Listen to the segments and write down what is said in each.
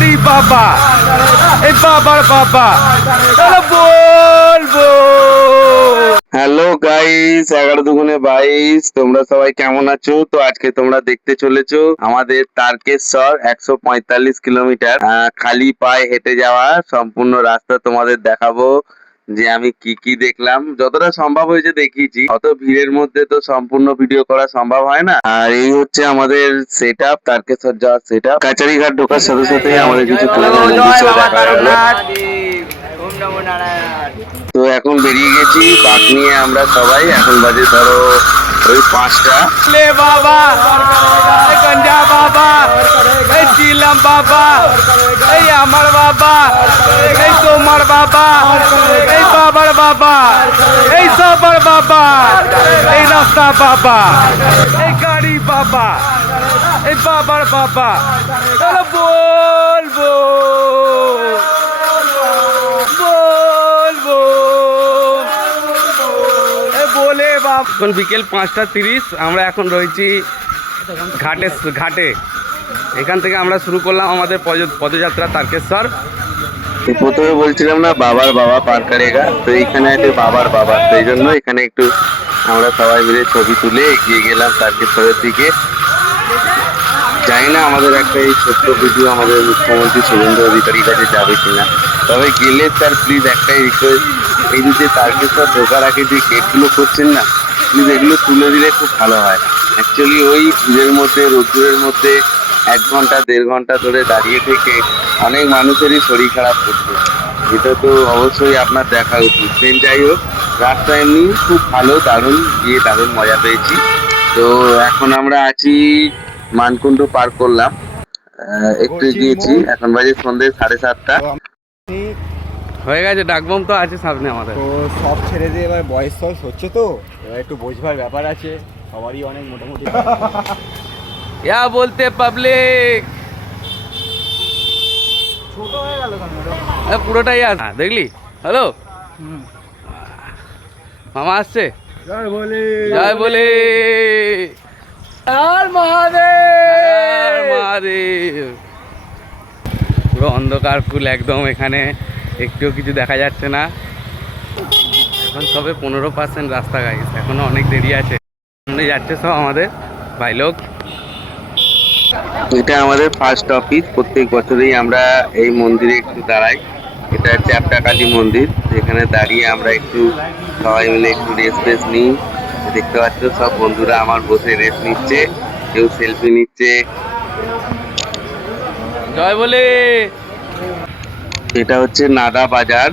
গাড়ি বাবা, এই বাবার বাবা, তাহলে বলবো। হ্যালো গাইস, 11×22, তোমরা সবাই কেমন আছো? তো আজকে তোমরা দেখতে চলেছো আমাদের তারকেশ্বর 145 কিলোমিটার খালি পায়ে হেঁটে যাওয়া সম্পূর্ণ রাস্তা তোমাদের দেখাবো যে আমি কি কি দেখলাম। যতটা সম্ভব হয়েছে দেখিয়েছি, অত ভিড়ের মধ্যে তো সম্পূর্ণ ভিডিও করা সম্ভব হয় না। আর এই হচ্ছে আমাদের সেট আপ, তারকেশ্বর যাওয়ার সেট আপ। কাচারিঘাট ঢোকার সাথে সাথে আমাদের কিছু তো এখন বেরিয়ে গেছি বাঁক নিয়ে আমরা সবাই। এখন বাজে ধরো ওই 5টা। বাবা, গঞ্জা বাবা, এই চিলাম বাবা, এই আমার বাবা, এই তোমার বাবা, এই বাবার বাবা, এই সবার বাবা, এই রাস্তা বাবা, এই গাড়ি বাবা, এই বাবার বাবা, তাহলে বলবো বলবো বলে বাপ। এখন বিকেল 5:30, আমরা এখন রয়েছি ঘাটে। এখান থেকে আমরা শুরু করলাম আমাদের পদযাত্রা তারকেশ্বর। প্রথমে বলছিলাম না বাবার বাবা পার করেগা, তো এইখানে আছে বাবার বাবা, সেই জন্য এখানে একটু আমরা সবাই মিলে ছবি তুলে এগিয়ে গেলাম তারকেশ্বরের দিকে। জানি না আমাদের একটা এই ছোট্ট ভিডিও আমাদের মুখ্যমন্ত্রী শুভেন্দু অধিকারীর কাছে যাবে কিনা, তবে গেলে স্যার প্লিজ একটাই রিকোয়েস্ট, এই যে তারকেশ্বর ঢোকার আগে যে গেটগুলো করছেন না, প্লিজ এগুলো তুলে দিলে খুব ভালো হয়। অ্যাকচুয়ালি ওই ভিড়ের মধ্যে, রোদ্দুরের মধ্যে 1 ঘন্টা 1.5 ঘন্টা ধরে দাঁড়িয়ে থেকে অনেক মানুষেরই শরীর খারাপ করছে। এটা তো অবশ্যই আপনার দেখা উচিত। যাই হোক, রাস্তা এমনি খুব ভালো, দারুণ, গিয়ে দারুণ মজা পেয়েছি। তো এখন আমরা আছি মানকুণ্ড পার করলাম, একটু গিয়েছি, এখন বাজে সন্ধ্যে 7:30। হয়ে গেছে, ডাকবম তো আছে সামনে আমাদের। তো সব ছেড়ে দিয়ে এবার বয়স সব হচ্ছে, তো এবার একটু বোঝবার ব্যাপার আছে, সবারই অনেক মোটামুটি ইয়া বলতে পাবলিক ছোট হয়ে গেল পুরোটাই আছে। দেখলি? হ্যালো মামা আসছে। জয় বলে জয় বলে মহাদেব। পুরো অন্ধকার ফুল একদম, এখানে একটুও কিছু দেখা যাচ্ছে না। এখন সবে 15% রাস্তা গাইস, এখনো অনেক দেরি আছে। সামনে যাচ্ছে সব আমাদের ভাই লোক। এটা আমাদের ফার্স্ট অফিস। প্রত্যেক বছরেই আমরা এই মন্দিরে একটু দাঁড়াই। এটা চ্যাপ্টাকালী মন্দির, এখানে দাঁড়িয়ে আমরা একটু সবাই মিলে একটু রেস্ট নিই। দেখতে পাচ্ছ সব বন্ধুরা আমার বসে রেস্ট নিচ্ছে, কেউ সেলফি নিচ্ছে। জয় বলে। এটা হচ্ছে নাদা বাজার।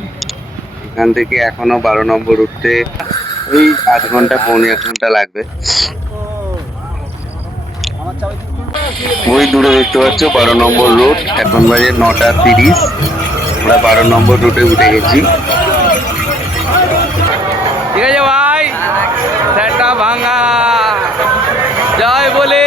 এখান থেকে এখনো 12 নম্বর উঠতে ওই 8 ঘন্টা, পৌনে 1 ঘন্টা লাগবে। ওই দূরে দেখতে পাচ্ছ 12 নম্বর রুট। এখন বাজে 9:30, আমরা 12 নম্বর রুটে উঠে গেছি। ঠিক আছে ভাই, সেটা ভাঙা। জয় বলে।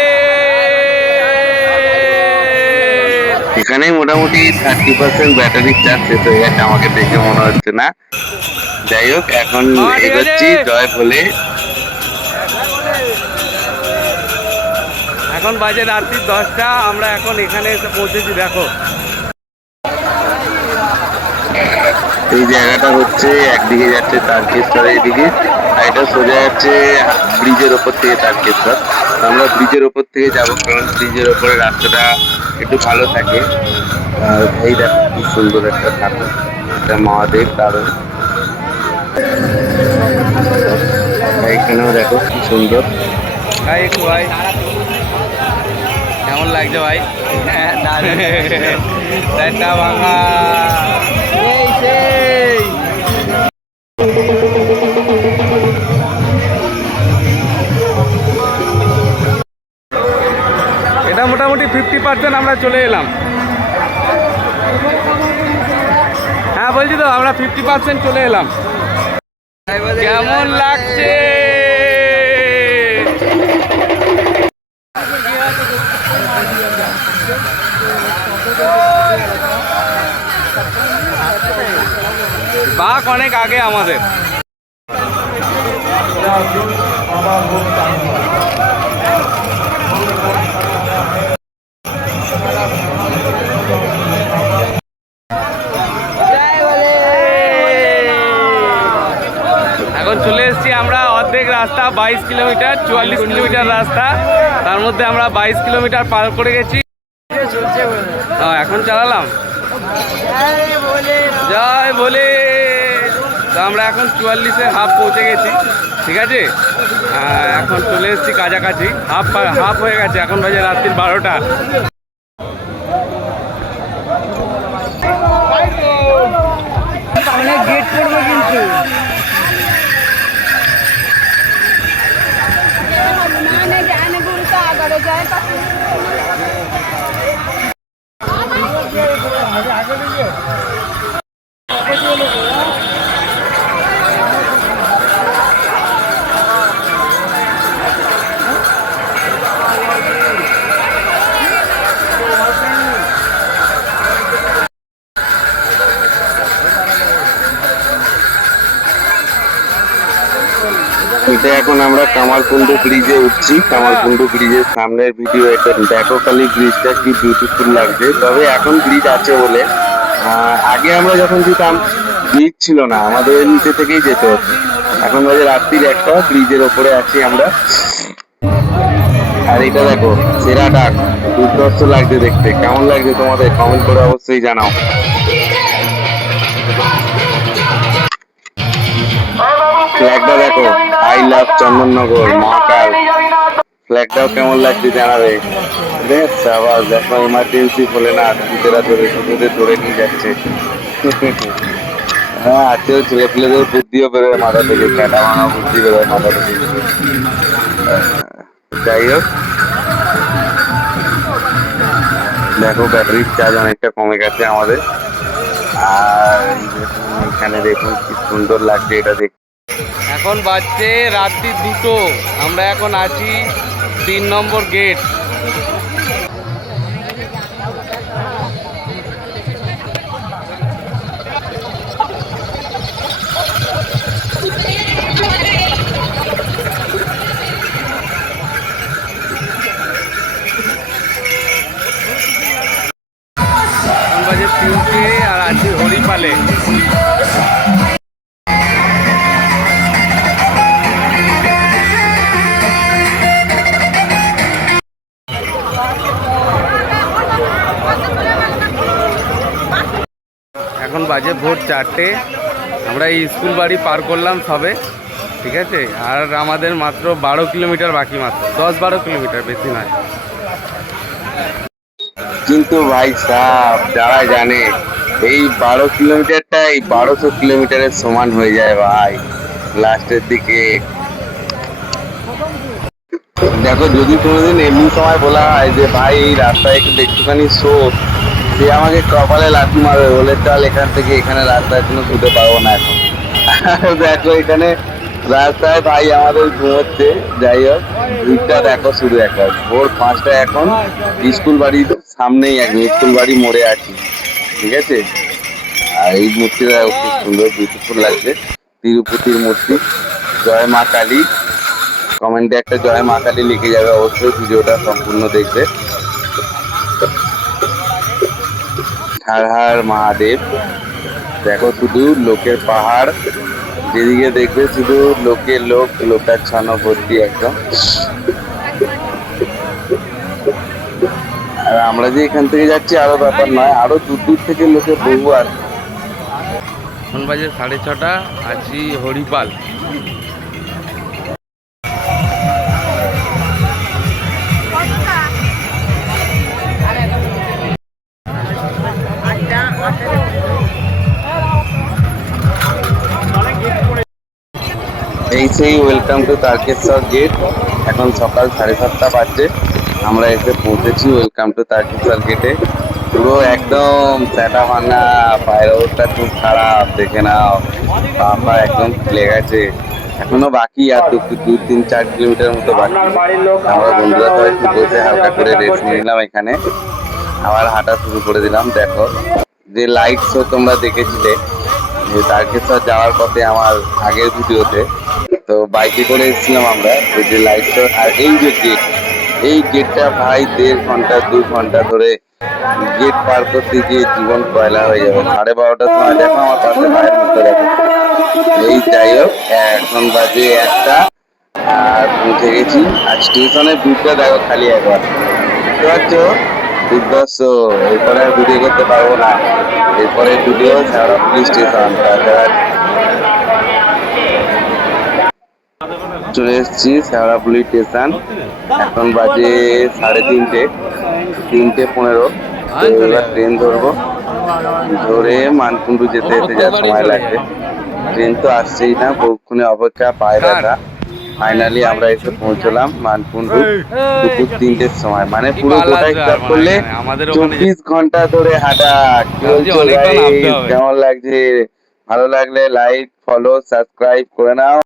এখানে মোটামুটি 30% ব্যাটারির চার্জ শেষ হয়ে গেছে, আমাকে দেখে মনে হচ্ছে না। যাই হোক, এখন এগোচ্ছি। জয় বলে। এখন বাজে রাত্রি 10টা, আমরা এখন এখানে এসে পৌঁছেছি। দেখো এই জায়গাটা হচ্ছে, একদিকে যাচ্ছে তারকেশ্বরের দিকে, আর এটা সোজা যাচ্ছে ব্রিজের ওপর থেকে তারকেশ্বর। আমরা ব্রিজের ওপর থেকে যাবো, কারণ ব্রিজের ওপরে রাস্তাটা একটু ভালো থাকে। আর এই দেখো কি সুন্দর একটা ঠাকুর, এটা মহাদেব। কারণ এখানেও দেখো কি সুন্দর। ভাই একটু ভাই কেমন লাগছে ভাই? ভাঙা এটা মোটামুটি 50% আমরা চলে এলাম। হ্যাঁ বলছি তো, আমরা 50% চলে এলাম। কেমন লাগছে? বাঘ অনেক আগে আমাদের। 22 কিলোমিটার, 44 কিলোমিটার রাস্তা, তার মধ্যে আমরা 22 কিলোমিটার পার করে গেছি। এখন চালালাম, জয় বলে। তো আমরা এখন 44-এ হাফ পৌঁছে গেছি, ঠিক আছে। এখন চলে এসেছি কাছাকাছি, হাফ হয়ে গেছে, এখন বাজে রাত্রির 12টা। গেট করবে কিন্তু এটা এখন আমরা কামারকুণ্ডু ব্রিজে উঠছি। কামারকুণ্ডু ব্রিজের সামনের ভিডিও এটা। দেখো খালি ব্রিজটা কি বিউটিফুল লাগছে। তবে এখন ব্রিজ আছে বলে, আগে আমরা যখন যেতাম ব্রিজ ছিল না, আমাদের নিচে থেকেই যেতে হতো। এখন বাজে রাত্রির 1টা, ব্রিজের ওপরে আছি আমরা। আর এটা দেখো সেরা ডাক, দুর্ধর্ষ লাগছে দেখতে। কেমন লাগছে তোমাদের কমেন্ট করে অবশ্যই জানাও। ফ্ল্যাগটা দেখো, আই লাভ চন্দননগর মহাকাল। ফ্ল্যাগটাও কেমন লাগছে জানাবে। বেশ আবার দেখো, ইমার্জেন্সি বলে না, দুধেরা ধরে দুধেদের ধরে নিয়ে যাচ্ছে। হ্যাঁ, আজকেও ছেলে পেলেদের বুদ্ধিও বেরোয় মাথা থেকে, ক্যাটা ভাঙা বুদ্ধি বেরোয় মাথা থেকে। যাই হোক, দেখো ব্যাটারির চার্জ অনেকটা কমে গেছে আমাদের। আর এখানে দেখুন কি সুন্দর লাগছে এটা দেখতে। এখন বাজছে রাত্রি 2টো, আমরা এখন আছি 3 নম্বর গেট। এখন বাজে 3টে, আর আছি হরিপালে। এখন বাজে ভোর 4টে, আমরা এই স্কুল বাড়ি পার করলাম সবে, ঠিক আছে। আর আমাদের মাত্র 12 কিলোমিটার বাকি, মাত্র 10-12 কিলোমিটার, বেশি নয়। কিন্তু ভাই সাহ, যারা জানে এই 12 কিলোমিটারটা এই 1200 কিলোমিটারের সমান হয়ে যায় ভাই লাস্টের দিকে। দেখো, যদি কোনোদিন এমনি সময় বলা হয় যে ভাই এই রাস্তায় একটুখানি শো, সে আমাকে কপালে লাথি মারবে, বলে চল এখান থেকে, এখানে রাস্তায় কোনো শুতে পারবো না এখন। দেখো এখানে রাস্তায় ভাই আমাদের ঘুমোচ্ছে। যাই হোক, ভিড়টা দেখো শুধু একবার। ভোর 5টা এখন, স্কুল বাড়ির সামনেই, একদম স্কুল বাড়ি মোড়ে আছি, ঠিক আছে। আর এই মূর্তিটা খুব সুন্দর বিউটিফুল লাগছে, তিরুপতির মূর্তি। জয় মা কালী, কমেন্টে একটা জয় মা কালী লিখে যাবে অবশ্যই, ভিডিওটা সম্পূর্ণ দেখবে। হর হর মহাদেব। দেখো শুধু লোকের পাহাড়, যেদিকে দেখবে শুধু লোকের লোক, লোকাচ্ছন্ন ভর্তি একদম। আর আমরা যে এখান থেকে যাচ্ছি আরো ব্যাপার নয়, আরো দূর দূর থেকে লোকে বহু আসে। এখন বাজে 6:30, আছি হরিপাল। এই সেই ওয়েলকাম টু তারকেশ্বর গেট। এখন সকাল 7:30 বাজছে, আমরা এসে পৌঁছেছি ওয়েলকাম টু তারকেশ্বর গেটে। পুরো একদম স্যাটা ভাঙা, পায়ের অবস্থা খুব খারাপ, দেখে নাও, পা একদম ফুলে গেছে। এখনো বাকি আর 2-3-4 কিলোমিটার মতো বাকি। আমরা বন্ধুরা সবাই একটু বসে হালকা করে রেস্ট নিয়ে নিলাম এখানে, আবার হাঁটা শুরু করে দিলাম। দেখো যে লাইট শো তোমরা দেখেছিলে যে তারকেশ্বর যাওয়ার পথে আমার আগের ভিডিওতে, তো বাইকে করে এসেছিলাম আমরা, যে লাইট শো। আর এই যে গেট, এই গেটটা ভাই 1.5 ঘন্টা 2 ঘন্টা ধরে গেট পার করতে গিয়ে জীবন কয়লা হয়ে যাবে। 12:30টার সময় দেখো আমার পাশে ভাইয়ের মুখটা দেখো। এই যাই হোক, এখন বাজে 1টা, আর পৌঁছে গেছি। আর স্টেশনের ভিড়টা দেখো খালি একবার, বুঝতে পারছো? দুর্দর্শ। এরপরে আর ভিডিও করতে পারবো না, এরপরে ভিডিও শেওড়াফুলি স্টেশন। তাছাড়া চলে এসেছি শেওড়াফুলি স্টেশন। এখন বাজে 3:30, 3:15। তো এবার ট্রেন ধরবো, ধরে মানকুণ্ডু যেতে যেতে যা সময় লাগবে। ট্রেন তো আসছেই না, বহুক্ষণে অপেক্ষা, পায়ে ব্যথা। ফাইনালি আমরা এসে পৌঁছলাম মানকুণ্ডু দুপুর 3টের সময়। মানে পুরো গোটা হিসাব করলে আমাদের ওখানে 24 ঘন্টা ধরে হাঁটা। কি বলছো অনেকটা নামতে guys? হবে। কেমন লাগছে? ভালো লাগলে লাইক, ফলো, সাবস্ক্রাইব করে নাও।